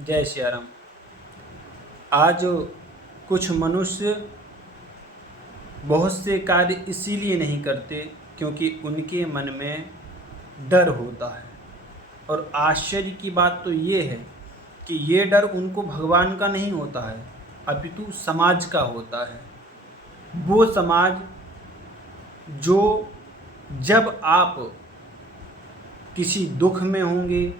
जय श्री राम। आज कुछ मनुष्य बहुत से कार्य इसीलिए नहीं करते क्योंकि उनके मन में डर होता है। और आश्चर्य की बात तो ये है कि ये डर उनको भगवान का नहीं होता है, अपितु समाज का होता है। वो समाज जो जब आप किसी दुख में होंगे,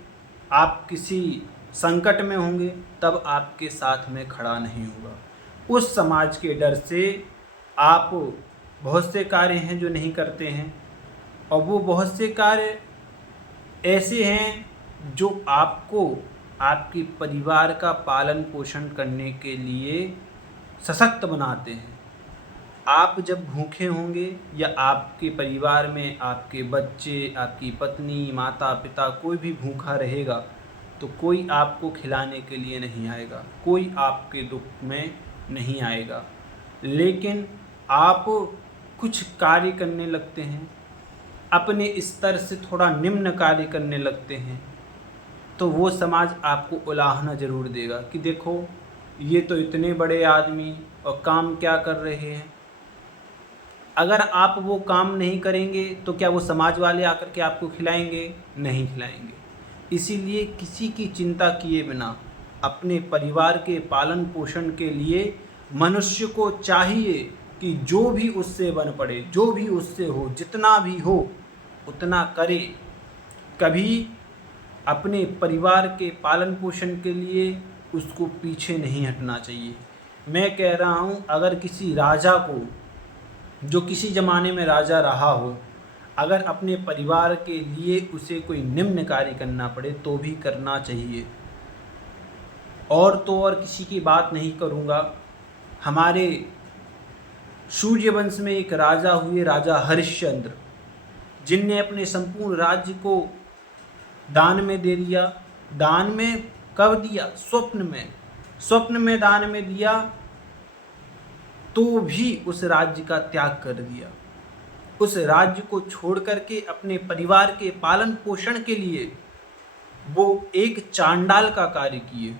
आप किसी संकट में होंगे, तब आपके साथ में खड़ा नहीं होगा। उस समाज के डर से आप बहुत से कार्य हैं जो नहीं करते हैं, और वो बहुत से कार्य ऐसे हैं जो आपको आपके परिवार का पालन पोषण करने के लिए सशक्त बनाते हैं। आप जब भूखे होंगे या आपके परिवार में आपके बच्चे, आपकी पत्नी, माता पिता कोई भी भूखा रहेगा तो कोई आपको खिलाने के लिए नहीं आएगा, कोई आपके दुख में नहीं आएगा। लेकिन आप कुछ कार्य करने लगते हैं, अपने स्तर से थोड़ा निम्न कार्य करने लगते हैं, तो वो समाज आपको उलाहना ज़रूर देगा कि देखो ये तो इतने बड़े आदमी और काम क्या कर रहे हैं। अगर आप वो काम नहीं करेंगे तो क्या वो समाज वाले आकर के आपको खिलाएंगे? नहीं खिलाएंगे। इसीलिए किसी की चिंता किए बिना अपने परिवार के पालन पोषण के लिए मनुष्य को चाहिए कि जो भी उससे बन पड़े, जो भी उससे हो, जितना भी हो उतना करे। कभी अपने परिवार के पालन पोषण के लिए उसको पीछे नहीं हटना चाहिए। मैं कह रहा हूँ, अगर किसी राजा को, जो किसी ज़माने में राजा रहा हो, अगर अपने परिवार के लिए उसे कोई निम्न कार्य करना पड़े तो भी करना चाहिए। और तो और किसी की बात नहीं करूँगा। हमारे सूर्यवंश में एक राजा हुए, राजा हरिश्चंद्र, जिनने अपने संपूर्ण राज्य को दान में दे दिया। दान में कब दिया? स्वप्न में दान में दिया, तो भी उस राज्य का त्याग कर दिया। उस राज्य को छोड़ करके अपने परिवार के पालन पोषण के लिए वो एक चांडाल का कार्य किए।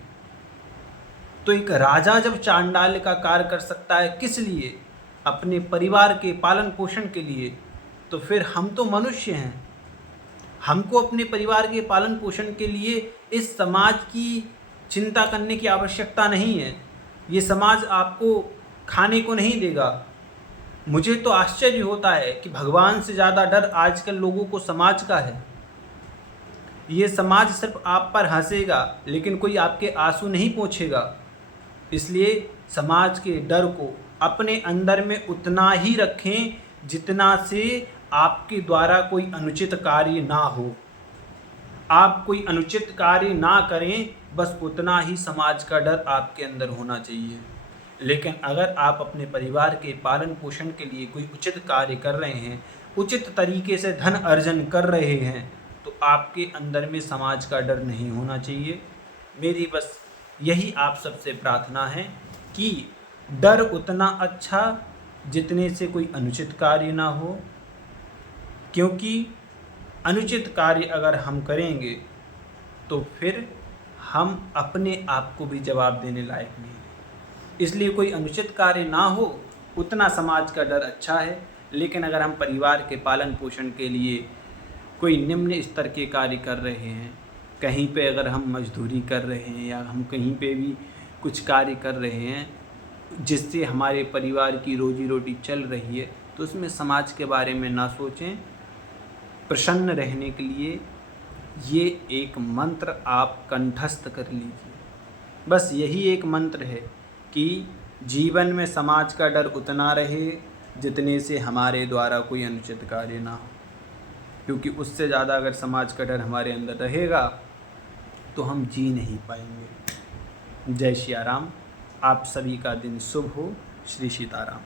तो एक राजा जब चांडाल का कार्य कर सकता है, किस लिए? अपने परिवार के पालन पोषण के लिए। तो फिर हम तो मनुष्य हैं, हमको अपने परिवार के पालन पोषण के लिए इस समाज की चिंता करने की आवश्यकता नहीं है। ये समाज आपको खाने को नहीं देगा। मुझे तो आश्चर्य होता है कि भगवान से ज़्यादा डर आजकल लोगों को समाज का है। ये समाज सिर्फ आप पर हंसेगा लेकिन कोई आपके आंसू नहीं पोंछेगा। इसलिए समाज के डर को अपने अंदर में उतना ही रखें जितना से आपके द्वारा कोई अनुचित कार्य ना हो। आप कोई अनुचित कार्य ना करें, बस उतना ही समाज का डर आपके अंदर होना चाहिए। लेकिन अगर आप अपने परिवार के पालन पोषण के लिए कोई उचित कार्य कर रहे हैं, उचित तरीके से धन अर्जन कर रहे हैं, तो आपके अंदर में समाज का डर नहीं होना चाहिए। मेरी बस यही आप सबसे प्रार्थना है कि डर उतना अच्छा जितने से कोई अनुचित कार्य ना हो, क्योंकि अनुचित कार्य अगर हम करेंगे तो फिर हम अपने आप को भी जवाब देने लायक नहीं। इसलिए कोई अनुचित कार्य ना हो, उतना समाज का डर अच्छा है। लेकिन अगर हम परिवार के पालन पोषण के लिए कोई निम्न स्तर के कार्य कर रहे हैं, कहीं पे अगर हम मजदूरी कर रहे हैं या हम कहीं पे भी कुछ कार्य कर रहे हैं जिससे हमारे परिवार की रोजी रोटी चल रही है, तो उसमें समाज के बारे में ना सोचें। प्रसन्न रहने के लिए ये एक मंत्र आप कंठस्थ कर लीजिए। बस यही एक मंत्र है कि जीवन में समाज का डर उतना रहे जितने से हमारे द्वारा कोई अनुचित कार्य ना हो। क्योंकि उससे ज़्यादा अगर समाज का डर हमारे अंदर रहेगा तो हम जी नहीं पाएंगे। जय श्री राम। आप सभी का दिन शुभ हो। श्री सीताराम।